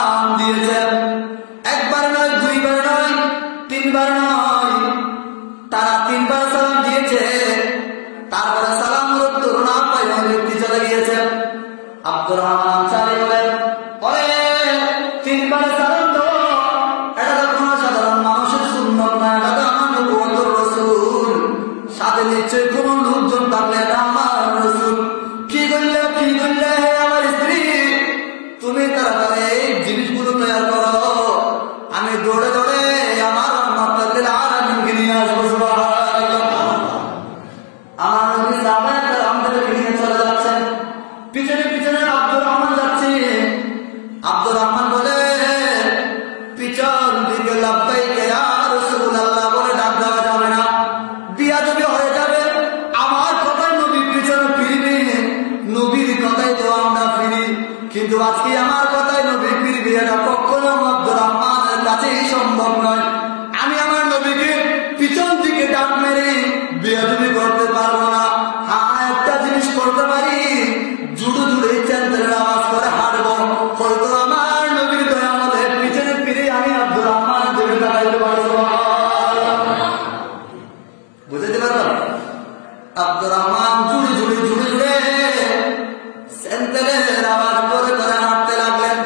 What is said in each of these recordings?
দিয়েছেন। একবার নয়, দুইবার নয়, তিনবার নয়, তারা তিনবার সালাম দিয়েছে। তারপরে সালাম উত্তর না পাই ওই ব্যক্তি চলে গিয়েছেন। আব্দুর রহমান আনসারী বলেন, তিনবার সালাম তো এটা তো কোনো সাধারণ মানুষের সুন্নত না, এটা তো আমার নবুয়তের রাসূল, সাথে নিশ্চয়ই কোন লোকজন থাকলে এটা আমার রাসূল। কি করলে হে আমার স্ত্রী, তুমি তাড়াতাড়ি এই জিনিসগুলো তৈরি করো, আমি দৌড়ে দৌড়ে আমার রহমাতুল আলামিনকে নিয়ে আসবো। সুবহানাল্লাহ। আমার নবী সাহাবায়ে কেরামদেরকে নিয়ে চলে যাচ্ছেন, পিছনে পিছনে আব্দুর রহমান যাচ্ছে। আব্দুর রহমান বলে, পিছন দিকে লাব্বাইক ইয়া রাসূলুল্লাহ বলে ডাক দেওয়া যাবে না, বিয়াদবি হয়ে যাবে। আমার কথায় নবী পিছনে ফিরবে, নবীর কথায় তো আমরা ফিরি, কিন্তু আজকে আমার কথায় নবী ফিরবে, এটা কখনো আব্দুর রহমানের কাছেই সম্ভব নয়। আমি আমার নবীকে পিছন দিকে ডাক মেরে বিয়াদবি করতে পারবো না। হ্যাঁ, একটা জিনিস করতে পারি, জুড়ে জুড়ে চ্যান্টেলের আওয়াজ করে হাঁটবো, হয়তো আমার নবীর দয়া হলে পিছনে ফিরে আমি আব্দুর রহমানের দিকে তাকাইতে পারবো। বুঝতে পারলাম? আব্দুর রহমান জুড়ে জুড়ে জুড়ে জুড়ে চ্যান্টেলের আওয়াজ করে করে হাঁটতে লাগলেন।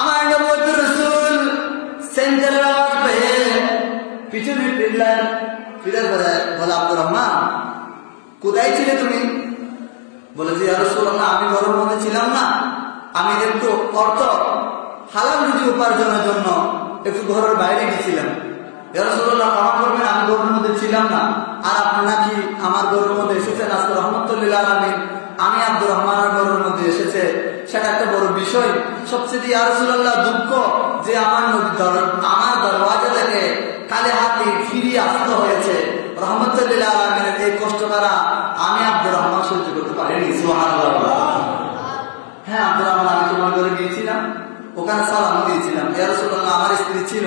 আমার নবুয়তের রাসূল চ্যান্টেলের আওয়াজ পেয়ে পিছনে ফিরলেন। ফিরে বলে, আব্দুর রহমান কোথায় ছিলে তুমি? বলে যে, ইয়া রাসূলুল্লাহ, আমি ঘরের মধ্যে ছিলাম না, আমি একটু অর্থ হালাল রুজি উপার্জনের জন্য একটু ঘরের বাইরে গেছিলাম। ইয়া রাসূলুল্লাহ, ক্ষমা করবেন, আমি ঘরের মধ্যে ছিলাম না, আর আপনি নাকি আমার ঘরের মধ্যে এসেছেন। আজকে রহমাতুল আলামিন আমি আব্দুর রহমানের ঘরের মধ্যে এসেছে, সেটা একটা বড় বিষয়। সবচেয়ে ইয়া রাসূলুল্লাহ দুঃখ যে আমার দরওয়াজা থেকে খালি হাতে ফিরিয়ে আসতে হয়েছে। রহমাতুল আলামিনের এই কষ্ট দ্বারা আমি আব্দুর রহমান সহ্য করতে পারিনি। সুবহানাল্লাহ। হ্যাঁ আব্দুর রহমান, আমি তোমার ঘরে গিয়েছিলাম, ওখানে সালাম দিয়েছিলাম। ইয়া রাসূলুল্লাহ, আমার স্ত্রী ছিল,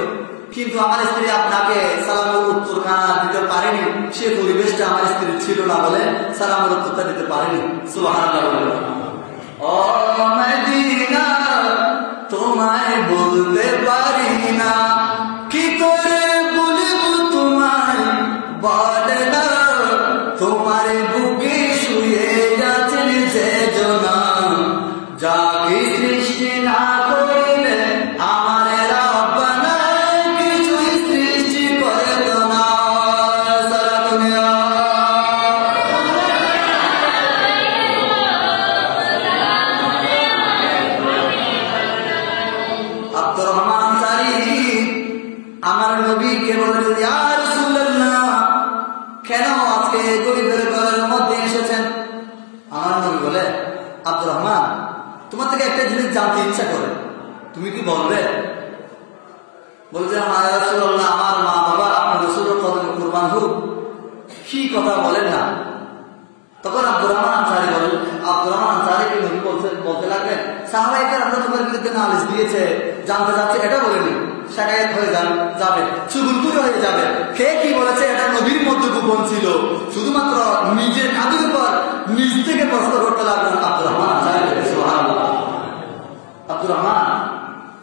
কিন্তু আমার স্ত্রী আপনাকে সালামের উত্তরখানা দিতে পারেনি, সে পরিবেশটা আমার স্ত্রী ছিল না বলে সালামের উত্তরটা দিতে পারেনি। সুবহানাল্লাহ। ও মদিনা, তোমায় বলতে পারি না, কি করে বলবো তোমায়, বলে না তোমার বুকে শুয়ে যাচ্ছেন যে জনা, যাকে সৃষ্টি না করিলে আমার রব্বানা কিছুই সৃষ্টি করে তো না। সারা দুনিয়া আব্দুর রহমান আনসারী আমার নবীকে বলেছেন, ইয়া রাসূলুল্লাহ, কেন আজকে গরিবের ঘরের মধ্যে এসেছেন? আমার নবী বলে, আব্দুর রহমান, তোমার থেকে একটা জিনিস জানতে ইচ্ছা করে, তুমি কি বলবে? বলছে, ইয়া রাসূলুল্লাহ, আমার মা বাবা আপনার রাসূলের কদমে কুরবান হোক। কি কথা বলেন না? তখন আব্দুর রহমান আনসারীকে নবী বলতে লাগলেন, সাহাবায়ে কেরামরা তোমার বিরুদ্ধে নালিশ দিয়েছে, জানতে চাচ্ছে, এটা বলেনি, শাকায়াত হয়ে যাবে, চুগুলপুরি হয়ে যাবে। কে কি বলেছে এটা নবীর মধ্যে গোপন ছিল, শুধুমাত্র নিজের কাঁধের উপর নিজ থেকে প্রশ্ন করতে লাগলেন আব্দুর রহমান আনসারী। সুবহানাল্লাহ। আব্দুর রহমান,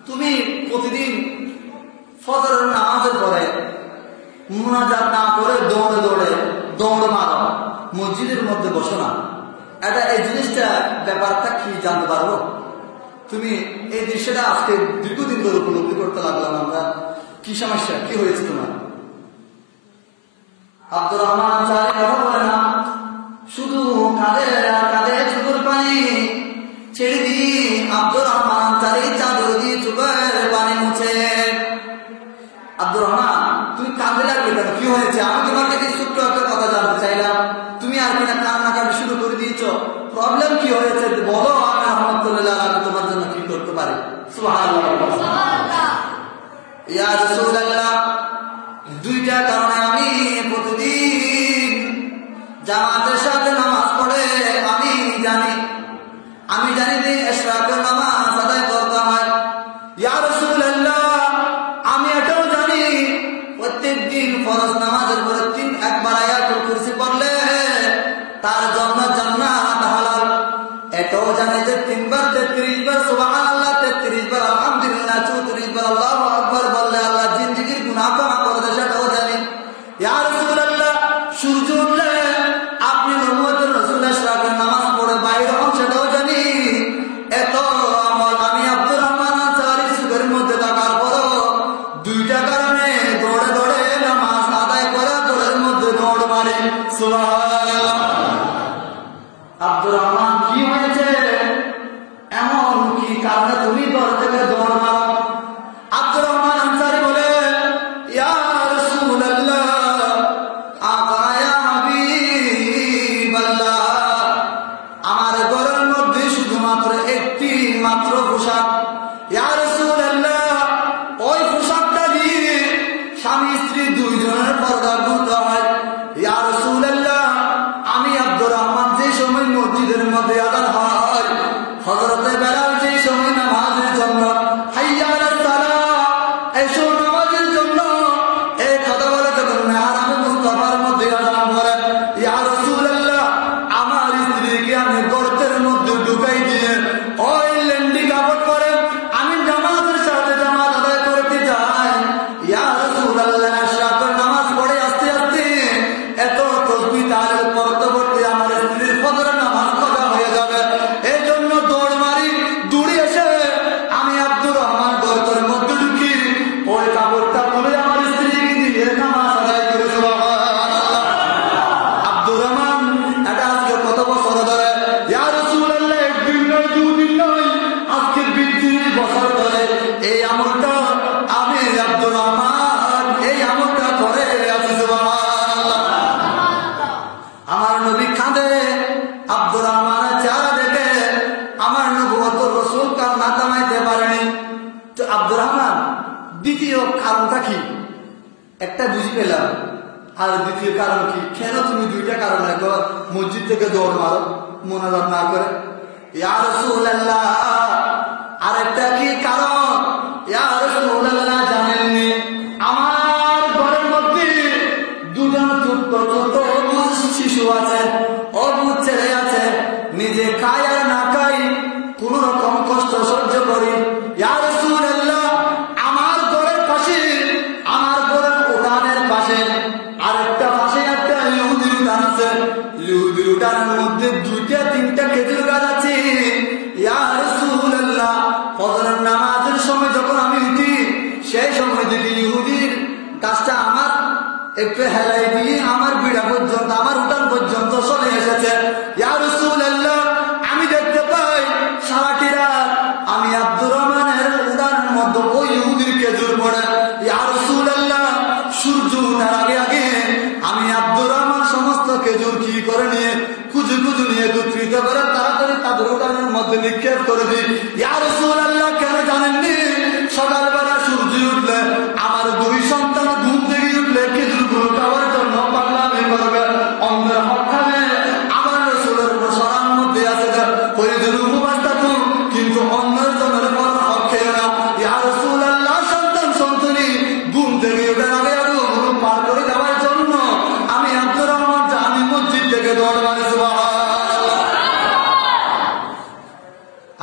তুমি প্রতিদিন ফজরের নামাজের পরে মুনাজাত না করে দৌড় মারো, মসজিদের মধ্যে বসো না, এটা এই জিনিসটা ব্যাপারটা কি জানতে পারবো? তুমি এই দৃশ্যটা আজকে দীর্ঘদিন ধরে উপলব্ধি করতে লাগলাম আমরা, কি সমস্যা, কি হয়েছে তোমার? আব্দুর রহমান আনসারী কথা বলে না, শুধু কাঁধে চোখের পানি ছেড়ে দিয়ে আব্দুর রহমান আনসারী চাদর দিয়ে চোখের পানি মুছে। আব্দুর রহমান, তুমি কাঁদতে লাগলে কেন, কি হয়েছে? আমি তোমার কাছে ছোট্ট একটা কথা জানতে চাইলাম, তুমি আর কিনা কান্নাকাটি শুরু করে দিয়েছ, প্রবলেম কি হয়েছে বলো, আমি রহমাতুল্লাহ আমি তোমার জন্য কি করতে পারি। সুবহানাল্লাহ। ইয়া রাসূলুল্লাহ, দুইটা কারণে আমি প্রতিদিন জামাতের সাথে নামাজ পড়ে আমি জানি যে ইশরাকের নামাজ আদায় করতে হয়। ইয়া রাসূলুল্লাহ, আমি এটাও জানি প্রত্যেকদিন ফরজ নামাজের পরে একবার আয়াতুল কুরসি পড়লে তার জন্য জান্নাত হালাল। এটাও জানি যে 3 বার 33 বার সুবহানাল্লাহ, 33 বার আব্দুর রহমান দ্বিতীয় কারণটা কি? একটা বুঝি পেলাম, আর দ্বিতীয় কারণ কি? কেন তুমি দুইটা কারণ মসজিদ থেকে দৌড় মারো মোনাজাত না করে? ইয়া রাসূলুল্লাহ, আরেকটা কি কারণ? ইয়া রাসূলুল্লাহ, জানেননি আমার ঘরের মধ্যে দুজন ছোট ছোট অবুঝ শিশু আছে, অবুঝ ছেলে আছে, নিজে খাই আর না খাই কোন রকম কষ্ট সহ্য করি। ইয়া রাসূলুল্লাহ, আমার ঘরের পাশে, আমার ঘরের উঠানের পাশে আরেকটা পাশে একটা ইহুদির উঠান আছে, ইহুদির উঠানের মধ্যে দুইটা তিনটা খেজুর গাছ আছে। ইয়া রাসূলুল্লাহ, ফজরের নামাজের সময় যখন আমি উঠি সেই সময় দেখি ইহুদির গাছটা আমার একটু হেলাই দিয়ে আমার বিড়া পর্যন্ত, আমার উঠান পর্যন্ত চলে এসেছে। ইয়া রাসূলুল্লাহ, আমি দেখতে পাই সারাটি রাত আমি আব্দুর রহমানের উঠানের মধ্যে ওই ইহুদির খেজুর পড়ে। ইয়া রাসূলুল্লাহ, সূর্য ওঠার আগে আগে আমি আব্দুর রহমান সমস্ত খেজুর কি করে নিয়ে খুঁজে খুঁজে নিয়ে একত্রিত করে তাড়াতাড়ি তাদের উঠানের মধ্যে নিক্ষেপ করে দিই। ইয়া রাসূলুল্লাহ, কেন জানেননি? সকালবেলা সূর্য উঠলে আমার দুই সন্তান ঘুম থেকে উঠলে খেজুর গুলো খাওয়ার জন্য পাগলামি করবে, অন্ধের হক খাবে। আমার রাসূলের সরার মধ্যে আছে পরিজন উপবাস থাকুক, কিন্তু অন্যের জনের পর হক খেয়ে না। ইয়া রাসূলুল্লাহ, সন্তান সন্ততি ঘুম থেকে ওঠার আগে আগে ওগুলো পার করে দেওয়ার জন্য আমি আব্দুর রহমান আমি মসজিদ থেকে দৌড় মারি। সুবহানাল্লাহ।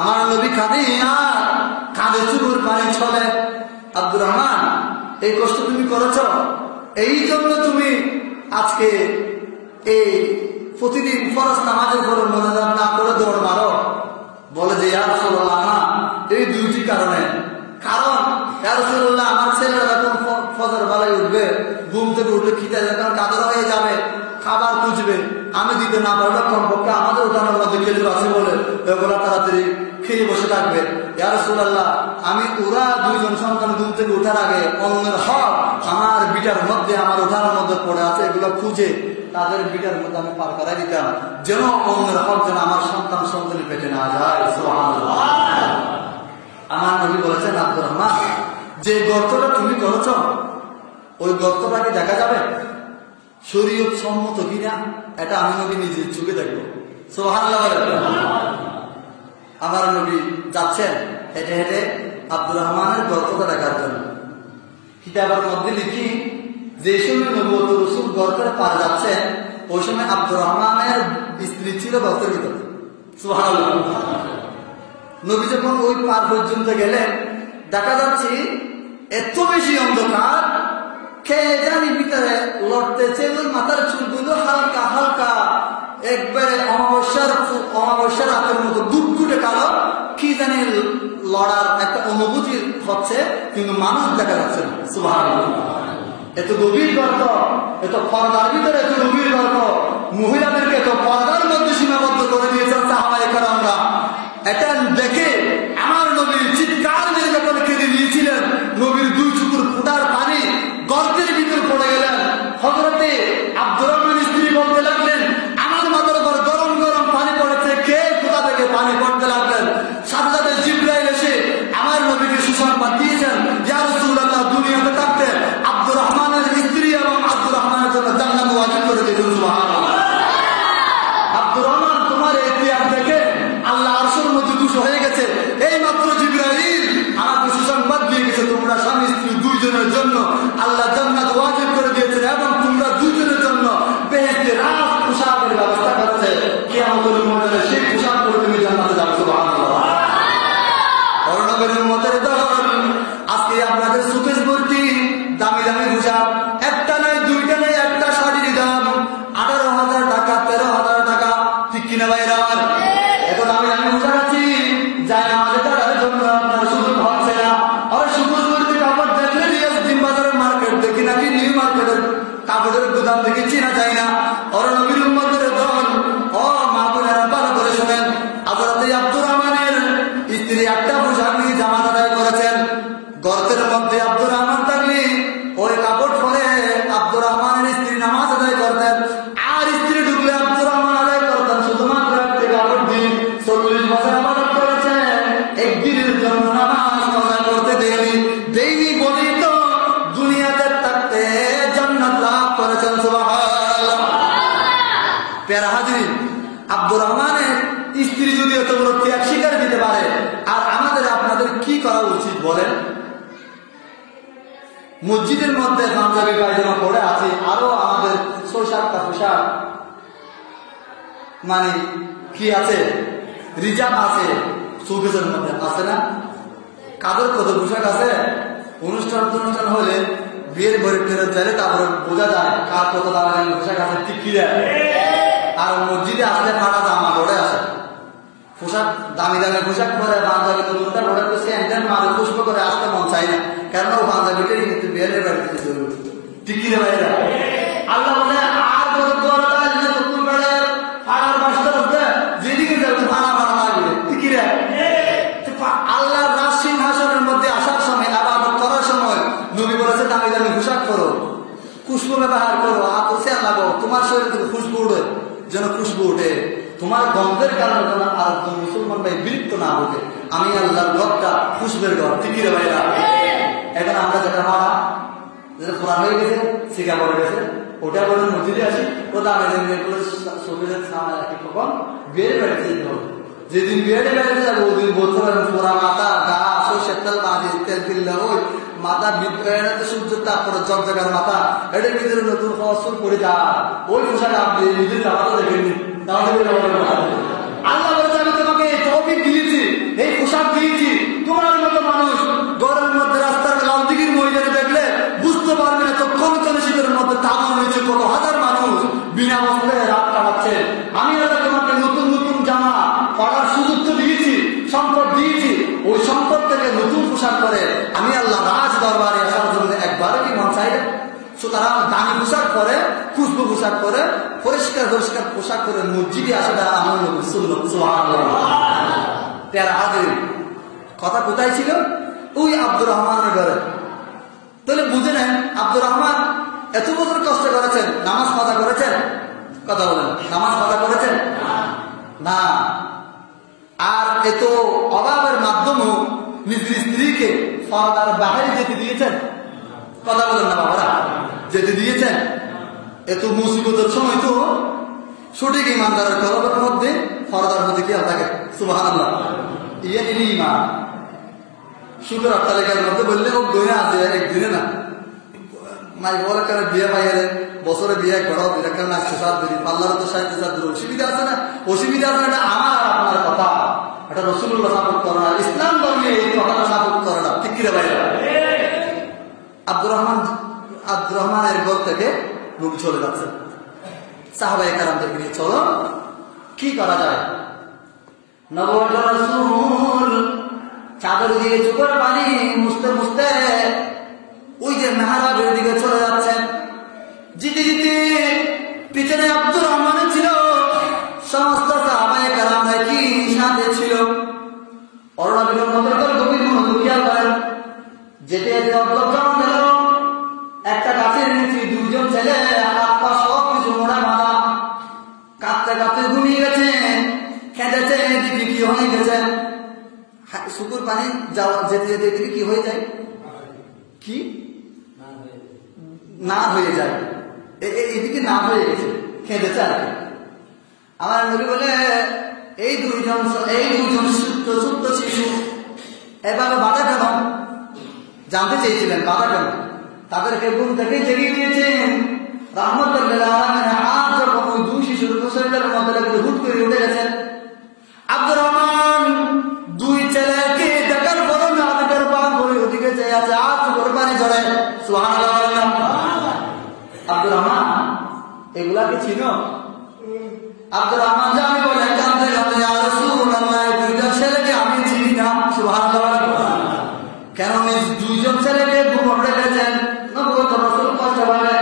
আমার নবী কাঁদে আর কাঁদে চুপুর পানি ছলে। আব্দুর রহমান, এই কষ্ট তুমি করেছ, এই জন্য তুমি আজকে এই প্রতিদিন ফরজ নামাজের উপর মনোযোগ না করে দৌড় মারো? বলে যে ইয়া রাসূলুল্লাহ, এই দুইটি কারণে। কারণ ইয়া রাসূলুল্লাহ, আমার ছেলেরা যখন ফজর বেলায় উঠবে, ঘুম থেকে উঠলে খিদে যখন কাদর হয়ে যাবে, খাবার খুঁজবে, আমি দিতে না পারলে কমপক্ষে আমাদের উঠানের মধ্যে খেজুর আছে বলে ওগুলা তাড়াতাড়ি খেয়ে বসে থাকবে। ইয়া রাসূলুল্লাহ, আমি ওরা দুইজন সন্তান ঘুম থেকে উঠার আগে অন্যের হক আমার বিটার মধ্যে, আমার উঠানের মধ্যে পড়ে আছে, এগুলো খুঁজে তাদের বিটার মধ্যে আমি পার করাই দিতাম, যেন অন্যের হক যেন আমার সন্তান সন্তানি পেটে না যায়। সুবহানাল্লাহ। আমার নবী বলেছেন, আব্দুর রহমান, যে গর্তটা তুমি করেছ ওই গর্তটা কি দেখা যাবে? শরীয়ত সম্মত কিনা এটা আমি নবী নিজের চোখে দেখবো। সুবহানাল্লাহ। আমার নবী যাচ্ছেন হেঁটে হেঁটে আব্দুর রহমানের গর্তটা দেখার জন্য। কিতাবের মধ্যে লিখি, যে সময় নবুয়ত রাসূল গর্তের পার যাচ্ছেন ওই সময় আব্দুর রহমানের স্ত্রী ছিল গর্তের ভিতরে। সুবহানাল্লাহ। নবী যখন ওই পার পর্যন্ত গেলেন দেখা যাচ্ছে এত বেশি অন্ধকার, কে জানি ভিতরে লড়তেছে, মাথার চুলগুলো হালকা হালকা একবারে অমাবস্যার রাতের মতো দুধকুটে কালো, কি জানি লড়ার একটা অনুভূতি হচ্ছে, কিন্তু মানুষ দেখা যাচ্ছে না। সুবহানাল্লাহ। এত গভীর গর্ত, এত পর্দার ভিতরে এত গভীর গর্ত, মহিলাদেরকে এত পর্দার মধ্যে সীমাবদ্ধ করে দিয়েছেন সাহাবায়ে কেরামরা। এটা দেখে আমার নবী চিৎকার মেরে যখন কেঁদে দিয়েছিলেন, নবীর দুই চুকুর ফুটার পানি গর্তের ভিতর পড়ে গেলেন। হযরতে আব্দুর রহমানের স্ত্রী বলতে লাগলেন, আমার মাথার উপর গরম গরম পানি পড়েছে, কে কোথা থেকে পানি পড়তে লাগলেন? সাথে সাথে জিবরাইল এসে আমার নবীকে সুসংবাদ দিয়েছেন, ইয়া রাসূলুল্লাহ, দুনিয়াতে থাকতে আব্দুর রহমানের স্ত্রী এবং আব্দুর রহমানের জন্য জান্নাত ওয়াজিব করে দিয়েছেন। সুবহানাল্লাহ। আব্দুর রহমান, তোমার এই ত্যাগ দেখে আল্লাহ আরশের মধ্যে খুশি হয়ে গেছে। এই মাত্র জিবরাইল আমাকে সুসংবাদ দিয়ে গেছে, তোমরা স্বামী স্ত্রী দুইজনের জন্য আল্লাহ জান্নাত ওয়াজিব করে দিয়েছেন এবং তোমরা দুইজনের জন্য বেহেশতে রাজ পোশাকের ব্যবস্থা করেছে। কিয়ামতের ময়দানে সেই পোশাক পরে তুমি জান্নাতে যাবে। সুবহানাল্লাহ। অরণবের উম্মতের দল, আজকে আপনাদের সুকেশ ভর্তি দামি দামি পোশাক, একটা নেই দুইটা নেই, একটা শাড়ির দাম 18,000 টাকা 13,000 টাকা, ঠিক কিনা ভাইরা? এত দামি দামি পোশাক আছে, যায় আমাদের টাকার জন্য আপনার সুযোগ হচ্ছে না। আর সুকেশ ভর্তি কাপড় দেখলে দিন বাজারের মার্কেট দেখি নাকি নিউ মার্কেটের কাপড়ের গুদাম থেকে চেনা যায় না। অরণবীর উম্মতের দল, ও মা বোনেরা ভালো করে শোনেন, হযরতে আব্দুর রহমানের স্ত্রী একটা পোশাক নিয়ে জামাত আদায় করেছেন। গর্তের মধ্যে আব্দুর রহমান থাকলে ওই কাপড় পরে আব্দুর রহমানের স্ত্রী নামাজ আদায় করতেন, আর স্ত্রী ঢুকলে আব্দুর রহমান আদায় করতেন শুধুমাত্র একটি কাপড় দিয়ে। 40 বছর আবাদত করেছেন, একদিনের জন্য নামাজ কাজা করতে দেয়নি। আব্দুর রহমানের স্ত্রী যদি এত বড় ত্যাগ স্বীকার দিতে পারে, আর আমাদের আপনাদের কি করা উচিত বলেন? মসজিদের মধ্যে পাঞ্জাবি পায়জামা পড়ে আছে, আরো আমাদের ৬-৭টা পোশাক মানে কি আছে, রিজার্ভ আছে, শোকেসের মধ্যে আছে না? কাদের কত পোশাক আছে? অনুষ্ঠান হলে বিয়ের ঘরে ফেরত চাইলে তারপরে বোঝা যায় কার কত দামি পোশাক আছে, ঠিক কি দেয়। আর মসজিদে আসলে ফাটা জামা পড়ে আসে, পোশাক দামি দামি পোশাক পরে পাঞ্জাবি নতুনটা পড়ে তো সে একজন মাঝে পুষ্প করে আসতে মন চাই না, কারণ ও পাঞ্জাবিটাই কিন্তু বিয়ের বাড়িতে চলবে, ঠিক কি রে ভাইরা? আল্লাহ বলে আর নতুন বেড়ে ফাড়ার বাসটা হচ্ছে যেদিকে যাচ্ছে ফাড়া ফাড়া লাগবে, ঠিক কি রে? আল্লাহর রাজ সিংহাসনের মধ্যে আসার সময়, আবাদত করার সময় নবী বলেছে দামি দামি পোশাক করো, খুশবু ব্যবহার করো, আতর লাগো, তোমার শরীরে কিন্তু খুশবু উঠে, যেন খুশবু উঠে, তোমার গন্ধের কারণে যেন আর মুসলমান ভাই বিরক্ত না উঠে। আমি আল্লাহর ঘরটা খুশবের ঘর, ঠিক রে ভাইরা? এখন আমরা যেটা মারা যেটা কোরআন হয়ে গেছে, শিখা পড়ে গেছে, ওটা বলে মসজিদে আসি, ও দামে শরীরের সামনে রাখি, কখন বিয়ের বাড়িতে যেতে হবে। যেদিন বিয়ের বাড়িতে যাবো ওদিন বলতে পারবেন পোড়া মাথা, গা সর্ষের তেল মাঝে তেল দিল্লা, ওই মাথা সূর্যের তাপ করে জগজগার মাথা, এটার ভিতরে নতুন ফসল পড়ে যা, ওই পোশাক আপনি নিজের জামাটা দেখেননি, আল্লাহ বলছে আমি তোমাকে তৌফিক দিয়েছি, এই পোশাক দিয়েছি, তোমার মতো মানুষ গরমের মধ্যে রাস্তার লাল দিঘির মহিলাকে দেখলে বুঝতে পারবে না তো কোন কোন শীতের মধ্যে তাবুর নিচে কত হাজার মানুষ বিনা বস্ত্রে রাত কাটাচ্ছে। আমি আল্লাহ তোমাকে নতুন নতুন জামা পড়ার সুযোগ তো দিয়েছি, সম্পদ দিয়েছি, ওই সম্পদ থেকে নতুন পোশাক করে আমি আল্লাহ রাজ দরবারে আসার জন্য একবারও কি মন চাই? সুতরাং দামি পোশাক পরে, খুশবু পোশাক পরে, পরিষ্কার পরিষ্কার পোশাক করে মসজিদে আসাটা আমার নবীর সুন্নাত। সুবহানাল্লাহ। তেরা হাজির কথা কোথায় ছিল? ওই আব্দুর রহমানের ঘরে। তাহলে বুঝে নেন আব্দুর রহমান এত বছর কষ্ট করেছেন, নামাজ কাজা করেছেন? কথা বলেন, নামাজ কাজা করেছেন না? আর এত অভাবের মাধ্যমেও নিজের স্ত্রীকে পর্দার বাইরে যেতে দিয়েছেন? কথা বলেন না বাবারা, যেতে দিয়েছেন? এত মুসিবতের সময় তো সঠিক ইমানদারের কলবের মধ্যে পর্দার মধ্যে খেয়াল থাকে। সুবহানাল্লাহ। ইয়ে নিলি ইমান সুন্দর অট্টালিকার মধ্যে বললে ও দইয়া আছে একদিনে না, মাই বলে কারণ বিয়ে পাইয়ারে বছরে বিয়ে করো, এটা নাচতে সাত দিন পাল্লার তো সাহিত্য সাত দিন, অসুবিধা আছে না? অসুবিধা আছে না, এটা আমার আর আপনার কথা, এটা রাসূলুল্লাহ সাপোর্ট করে না, ইসলাম ধর্মে এই কথাটা সাপোর্ট করে না, ঠিক কিনা ভাইরা? আব্দুর রহমানের ঘর থেকে লোক চলে যাচ্ছে, সাহাবায়ে কেরামদেরকে নিয়ে চলো কি করা যায়। নবুয়ত রাসূল চাদর দিয়ে চোখের পানি মুছতে মুছতে ওই যে মেহরাবের দিকে চলে যাচ্ছেন। জিতে জিতে পিছনে আব্দুর রহমান ছিল, সমস্ত সাহাবায়ে কেরাম কি সাথে ছিল। অরুণা বিলম্বের গভীর মনোযোগ খেয়াল করেন। যেতে যেতে অগ্রসর গেল একটা গাছের নিচে দুইজন ছেলে, হাত পা সব কিছু মোড়া মাথা, কাঁদতে কাঁদতে ঘুমিয়ে গেছেন, খেঁদেছে, এদিকে কি হয়ে গেছে। শুকুর পানি যাওয়া যেতে যেতে এদিকে কি হয়ে যায়, কি না হয়ে যায়, এদিকে না হয়ে গেছে, খেঁদেছে আর কি। আমার নবী বলে এই দুইজন ছোট্ট শিশু এভাবে বাধা কেন? জানতে চেয়েছিলেন বাধা কেন? তাদেরকে ঘুম থেকে জেগে দিয়েছেন। রাহমাতুল্লিল আলামিন হাত যখন ওই দুই শিশুর শরীরের মধ্যে লেগে হুট করে উঠে গেছেন। আব্দুর রহমান দুই ছেলেকে দেখার পর নাদের পান করে ওদিকে চেয়ে আছে, আর চোখের পানি ঝরে। সুবহানাল্লাহ। আব্দুর রহমান এগুলাকে চিনো? আব্দুর রহমান জানি বলে কাঁদতে কাঁদতে, ইয়া রাসূলুল্লাহ দুইটা ছেলেকে আমি চিনি না। সুবহানাল্লাহ। কেন দুইজন ছেলেকে ঘুম রেখেছেন? নবুয়ত রাসূল কষ্ট পাবে।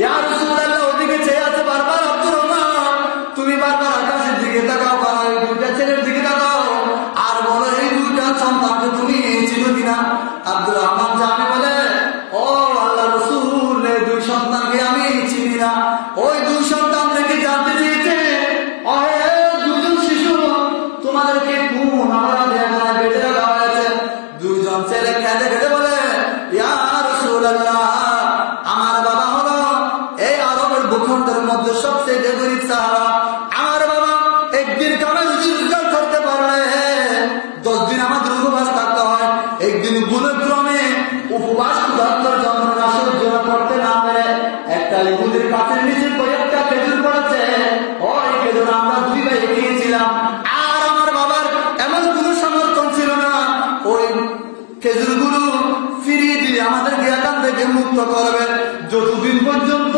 ইয়া রাসূলুল্লাহ ওদিকে চেয়ে আছে বারবার আব্দুর রহমান, তুমি বারবার আকাশের দিকে তাকাও, কারণ এই দুইটা ছেলের দিকে তাকাও, আর বলো এই দুইটা সন্তানকে তুমি চিনো কিনা? আব্দুর রহমান জানি বলে, ও আল্লাহ রাসূল এই দুই সন্তানকে আমি চিনি না। ওই দুই সন্তান থেকে জানতে চেয়েছে, অহে দুজন শিশু তোমাদেরকে কোন অপরাধে এখানে বেঁধে রাখা হয়েছে? দুইজন ছেলে খেতে খেতে বলে, ইয়া রাসূলুল্লাহ আমার বাবা হলো এই আরবের ভূখণ্ডের মধ্যে সবচেয়ে গরিব সাহাবা, আমার বাবা এই একদিন ভুলক্রমে উপবাস ক্ষুধার্তর যন্ত্রণা সহ্য করতে না পেরে একটা ইহুদির কাছের নিচে কয়েকটা খেজুর পড়েছে। ওই খেজুর আমরা দুই ভাই খেয়েছিলাম, আর আমার বাবার এমন কোনো সমর্থন ছিল না ওই খেজুরগুলো ফিরিয়ে দিয়ে আমাদেরকে এখান থেকে মুক্ত করবে, যতদিন পর্যন্ত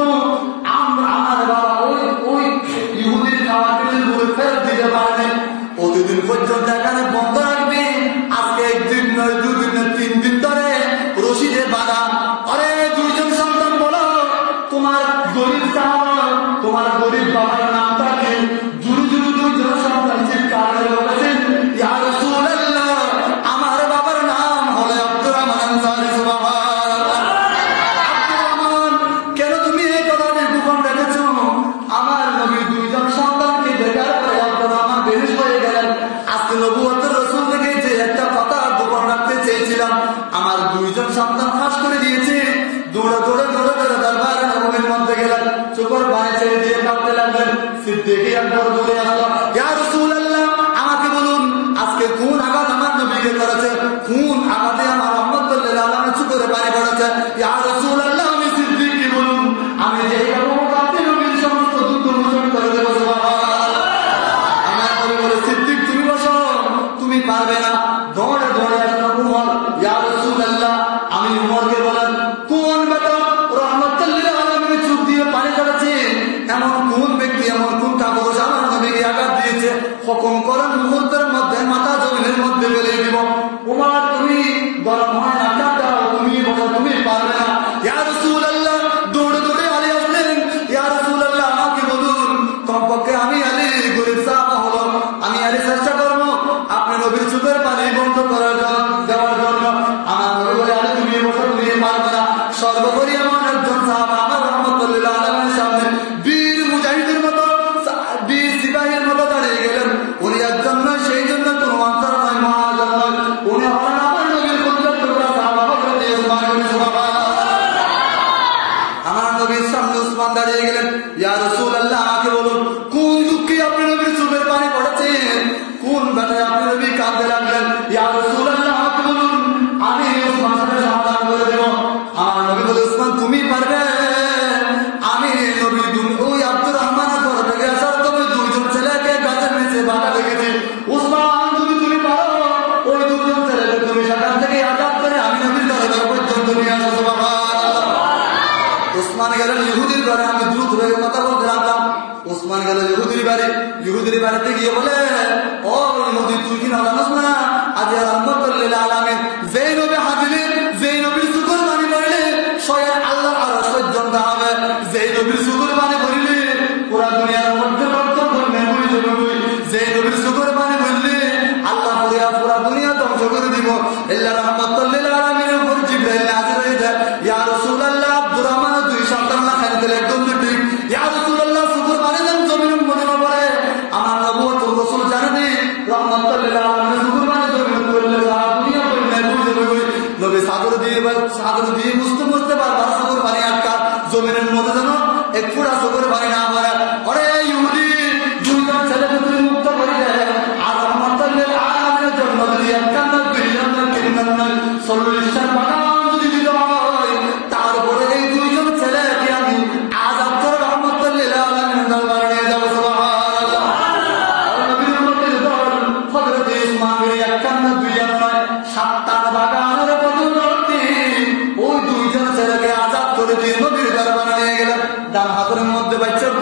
আমার বাবা ওই ইহুদির খাওয়া খেজুরগুলো ফেরত দিতে পারেনি, অতদিন পর্যন্ত এখানে বন্ধ রাখবে। আজকে একদিন নয়, দুদিন নয়, 3 দিন ধরে রশিদে বাঁধা। আরে দুইজন সন্তান বলো, তোমার গরিব সাহাবা, তোমার গরিব বাবার নামটা কি? জুরু জুরু দুইজন সন্তান চিৎকার করে বলেছেন, ইয়া রাসূলুল্লাহ, আমার বাবার নাম হলো আব্দুর রহমান আনসারী। সুবহানাল্লাহ। আব্দুর রহমান, কেন তুমি এই কথাটি গোপন রেখেছো? আমার নবীর দুইজন সন্তানকে দেখার পরে আব্দুর রহমান বেহুশ হয়ে গেলেন। আজকে নবুয়তের রাসূল থেকে যে একটা কথা গোপন রাখতে চেয়েছিলাম, আমার দুইজন সন্তান ফাঁস করে দিয়েছে। দৌড়ে দৌড়ে দৌড়ে দৌড়ে দরবারে নবীর মধ্যে গেলেন, চোখের পানি ছেড়ে দিয়ে কাঁদতে লাগলেন। সিদ্দিক আকবর দৌড়ে আসলো, ইয়া রাসূলুল্লাহ, আমাকে বলুন আজকে কোন আঘাত আমার নবীকে করেছে, কোন আঘাতে আমার রহমত সাল্লাল্লাহু আলাইহি ওয়াসাল্লাম চোখের পানি পড়েছে। ইয়া রাসূলুল্লাহ, আমি সিদ্দিক কি বলুন, আমি যে আপনি নবীর সমস্ত দুঃখ মোচন করে দেব। সুবহানাল্লাহ। আমার নবী বলে, সিদ্দিক তুমি বসো, তুমি পারবে না। দৌড়ে দৌড়ে আসলো উমর, ইয়া রাসূলুল্লাহ, আমি উমরকে বলেন, কোন বেটা রহমত সাল্লাল্লাহু আলাইহি ওয়াসাল্লামের চোখ দিয়ে পানি পড়েছে, এমন কোন ব্যক্তি, এমন কোন কাগজ আমার নবীকে আঘাত দিয়েছে, হুকুম করেন মুহূর্তের মধ্যে মাথা জমিনের মধ্যে ফেলে দিব। উমর, তুমি গরম হয় না, কাঁদাও, তুমি বলো তুমি পারবে না। ইয়া রাসূলুল্লাহ, দৌড়ে দৌড়ে আলী আসলেন, ইয়া রাসূলুল্লাহ, আমাকে বলুন, কমপক্ষে আমি আলী গরিব সাহাবা হলো, আমি আলী চেষ্টা করবো আপনি নবীর চোখের পানি বন্ধ করার দেওয়ার জন্য। আমার নবী বলে, আলী তুমি বসো, তুমি পারবে না। সর্বোপরি আমার একজন সাহাবা আমার রহমত সাল্লাল্লাহু আলাইহি ওয়াসাল্লামের সামনে বীর মুজাহিদের মতো, বীর সিপাহীর মতো দাঁড়িয়ে গেলেন। উনি একজন নয়, সেই জন্য কোনো আনসার নয়, মহাজন নয়, উনি হলেন আমার নবীর কুদরত টুকরা সাহাবা হযরত উসমান ইবনে আফফান। আমার নবীর সামনে উসমান দাঁড়িয়ে গেলেন, ইয়া রাসূলুল্লাহ, আমাকে বলুন কোন দুঃখে আপনি নবীর চোখের পানি পড়েছেন, কোন ব্যথায় আপনি নবী কাঁদতে লাগলেন। ইয়া রাসূলুল্লাহ, আমাকে বলুন, আমি উসমানের সমাধান করে দেব। আমার নবী বলে, উসমান তুমি পারবে? আমি নবী ওই আব্দুর রহমান ঘর থেকে আসার তবে দুইজন ছেলেকে গাছের নিচে বাঁধা রেখেছি। উসমান, তুমি পারো? ওই দুজন ছেলেকে তুমি সেখান থেকে আজাদ করে আমি নবীর দরবার পর্যন্ত নিয়ে আসো। সুবহানাল্লাহ। উসমান গেলেন ইহুদির ঘরে, আমি দ্রুত হয়ে কথা বলতে লাগলাম। উসমান গেল ইহুদির বাড়ি, ইহুদির বাড়িতে গিয়ে বলে, ও ইহুদি, তুই কি জানোস না আজ রহমতুল লিল আলামিন যেই নবী হাজির, যেই নবীর শুকর বাণী বললে স্বয়ং আল্লাহ আর সহ্যতা হবে, যেই নবীর শুকর বাণী বললে পুরা দুনিয়ার মধ্যে রক্ত করবে, যেই নবীর শুকর বাণী বললে আল্লাহ পুরা দুনিয়া ধ্বংস করে দিব। আল্লাহ রহমতুল লিল আলামিনের উপর জিবরাইল নাযিল হয়ে যায়, ইয়া রাসূলুল্লাহ, আব্দুর রহমান দুই সন্তান না খাইতে দিলে একদম ঠিক। ইয়া রাসূলুল্লাহ, শুকর বাণী দেন জমিনের মধ্যে না পড়ে। আমার নবুয়ত রাসূল জানেন রহমতুল লিল আলামিনের শুকর বাণী জমিনের করলে সারা দুনিয়া বলবে বুঝবে। নবী সাদর দিয়ে বুঝতে বারবার শুকর বাণী আটকা, জমিনের মধ্যে যেন এক ফুটা শুকর বাণী না পড়ে। আরে ইহুদি, দুইজন ছেলেকে তুমি মুক্ত করে দেয়, আর রহমতুল লিল আলামিনের জন্য যদি একখান না, দুইজন না, তিনজন না, 40টা বাগান যদি দিতে হয়, তারপরে এই দুইজন ছেলেকে আমি আজাদ করে রহমতুল লিল আলামিনের দরবারে নিয়ে যাবো। সুবহানাল্লাহ। নবীর উম্মতের দল হযরত উসমানের একখান না, দুইজন নয়, 7টা বাগানের পদধূলি ওই দুইজন ছেলেকে আজাদ করে দিয়ে নবীর দরবারে নিয়ে গেলেন। ডান হাতের মধ্যে বাচ্চার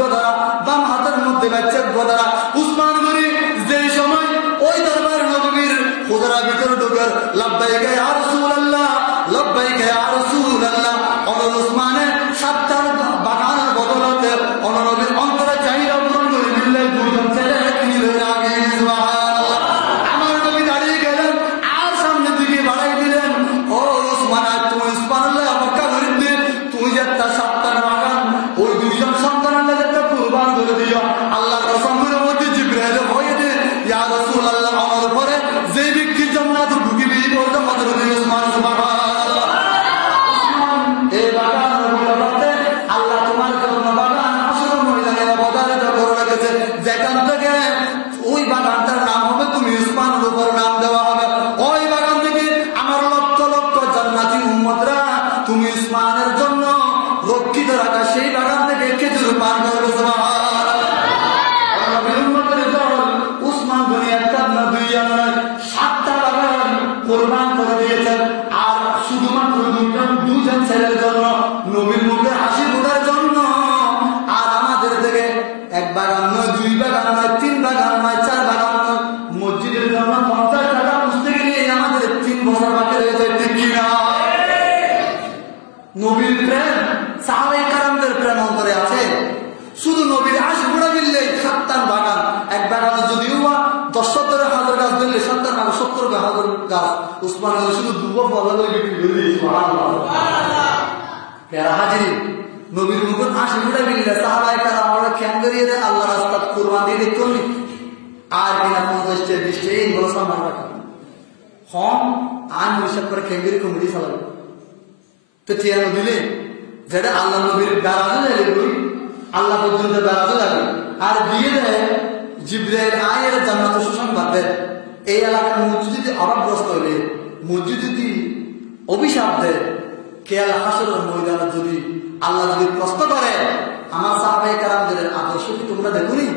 প্যারা হাজিরি নবীর মুখ হাসি ফুটে মিললে সাহাবায়ে কেরাম আমরা খেয়াল করিয়ে দেয় আল্লাহ রাস্তা কোরবান দিয়ে দেখতে আর কিনা 50টা 20টা এই বড় সামান রাখা হম আন হিসাব করে খেঙ্গিরি কমিটি চালাবে তো টিয়ানো দিলে যেটা আল্লাহ নবীর বেড়াতে যাবে বই আল্লাহ পর্যন্ত বেড়াতে যাবে আর দিয়ে দেয় জিব্রাইল আয়ের জান্নাত সুসংবাদ দেয় এই এলাকার মসজিদ যদি অভাবগ্রস্ত হইলে মসজিদ যদি অভিশাপ দেয় কেয়াল হাসরের ময়দানে যদি আল্লাহ যদি প্রশ্ন করে আমার সাহাবায়ে কেরামদের আদর্শ কি তোমরা দেখোনি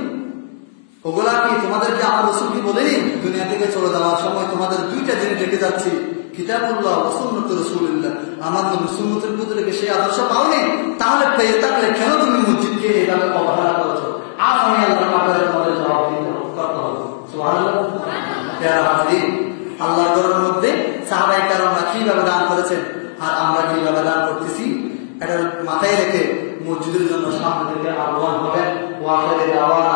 ওগুলা কি তোমাদেরকে আমার রাসূল কি বলেনি দুনিয়া থেকে চলে যাওয়ার সময় তোমাদের দুইটা জিনিস রেখে যাচ্ছি কিতাবুল্লাহ ওয়া সুন্নাতুর রাসূলুল্লাহ আমার নবীর সুন্নতের প্রতি রেখে সেই আদর্শ পাওনি তাহলে পেয়ে থাকলে কেন তুমি মসজিদকে এইভাবে অবহেলা করেছো আজ আমি আল্লাহর মাথায় তোমাদের জবাব দিতে করতে হবে সুবহানাল্লাহ প্যারা হাজির আল্লাহর ঘরের মধ্যে সাহাবায়ে কেরামরা কিভাবে দান করেছেন আর আমরা কিভাবে দান করতেছি এটা মাথায় রেখে মসজিদের জন্য সামনে থেকে আহ্বান হবে ওয়া আখিরু দাওয়ানা